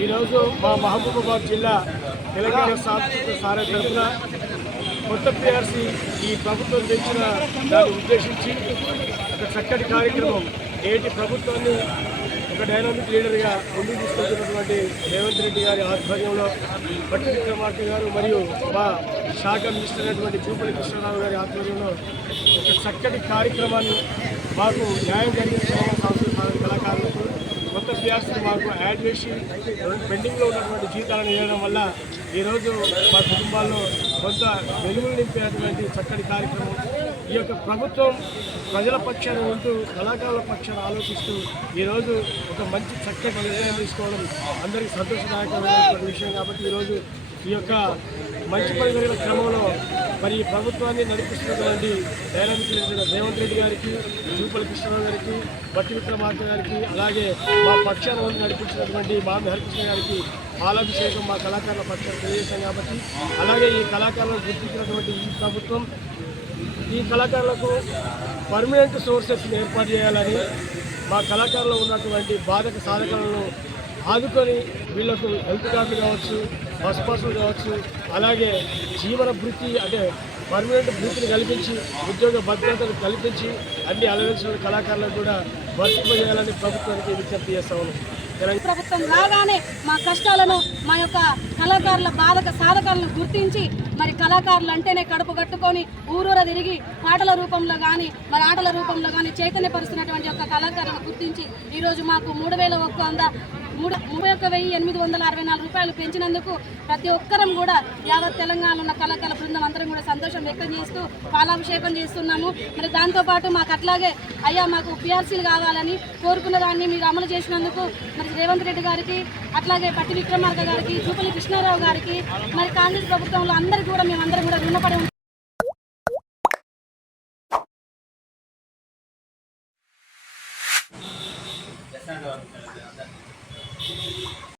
ఈరోజు మా మహబూబాబాద్ జిల్లా తెలంగాణ సాంస్కృతిక సారే తరఫున కొత్త పిఆర్సీ ఈ ప్రభుత్వం తెచ్చిన దాన్ని ఉద్దేశించి ఒక చక్కటి కార్యక్రమం నేటి ప్రభుత్వాన్ని ఒక డైనామిక్ లీడర్గా ముందుకు తీసుకొచ్చినటువంటి రేవంత్ రెడ్డి గారి ఆధ్వర్యంలో భట్టి విక్రమార్క గారు మరియు మా శాఖ మినిస్టర్ అయినటువంటి చూపల్లి కృష్ణారావు గారి ఆధ్వర్యంలో ఒక చక్కటి కార్యక్రమాన్ని మాకు న్యాయం కలిగించిన సాంస్కృతిక కళాకారులకు కొత్త పిఆర్సీ మాకు యాడ్ చేసి పెండింగ్లో ఉన్నటువంటి జీతాలను వేయడం వల్ల ఈరోజు మా కుటుంబాల్లో కొంత వెలుగులు నింపేటువంటి చక్కటి కార్యక్రమం. ఈ యొక్క ప్రభుత్వం ప్రజల పక్షాన ఉంటూ కళాకారుల పక్షాన ఆలోచిస్తూ ఈరోజు ఒక మంచి చక్కటి నిర్ణయం తీసుకోవడం అందరికీ సంతోషదాయకమైనటువంటి విషయం కాబట్టి ఈరోజు ఈ యొక్క మంచి పని క్రమంలో మరి ఈ ప్రభుత్వాన్ని నడిపిస్తున్నటువంటి డైనామిక్ లీడర్ రేవంత్ రెడ్డి గారికి జూపల కృష్ణరావు గారికి బట్టి విక్రమార్క గారికి అలాగే మా పక్షాన నడిపించినటువంటి మామి హరికృష్ణ గారికి పాలాభిషేకం మా కళాకారుల పక్షాన్ని తెలియజేశాం కాబట్టి అలాగే ఈ కళాకారులను గుర్తించినటువంటి ఈ ప్రభుత్వం ఈ కళాకారులకు పర్మనెంట్ సోర్సెస్ ఏర్పాటు చేయాలని మా కళాకారులు ఉన్నటువంటి బాధక సాధకాలను ఆదుకొని వీళ్ళకు హెల్త్ కార్డులు కావచ్చు బస్ పాసులు కావచ్చు అలాగే జీవన వృత్తి అంటే పర్మనెంట్ వృత్తిని కల్పించి ఉద్యోగ భద్రతను కల్పించి అన్ని అలవెన్సుల కళాకారులకు కూడా వర్తింపజేయాలని ప్రభుత్వానికి విజ్ఞప్తి చేస్తా ఉన్నాం. ప్రభుత్వం రాగానే మా కష్టాలను మా యొక్క కళాకారుల బాధక సాధకాలను గుర్తించి మరి కళాకారులు అంటేనే కడుపు కట్టుకొని ఊరూర తిరిగి పాటల రూపంలో కానీ మరి ఆటల రూపంలో కానీ చైతన్యపరుస్తున్నటువంటి యొక్క కళాకారులను గుర్తించి ఈరోజు మాకు మూడు వేల ఒక్క వంద మూడు ముప్పై ఒక్క వెయ్యి ఎనిమిది వందల అరవై నాలుగు రూపాయలు పెంచినందుకు ప్రతి ఒక్కరం కూడా యావత్ తెలంగాణలో ఉన్న కళాకారుల బృందం అందరం కూడా సంతోషం వ్యక్తం చేస్తూ పాలాభిషేకం చేస్తున్నాము. మరి దాంతోపాటు మాకు అట్లాగే అయ్యా మాకు పిఆర్సీలు కావాలని కోరుకున్న దాన్ని మీరు అమలు చేసినందుకు మరి రేవంత్ రెడ్డి గారికి అట్లాగే పట్టి విక్రమార్క గారికి చూపలి కృష్ణారావు గారికి మరి కాంగ్రెస్ ప్రభుత్వంలో అందరికీ కూడా మేమందరం కూడా రుణపడి ఉంటాం.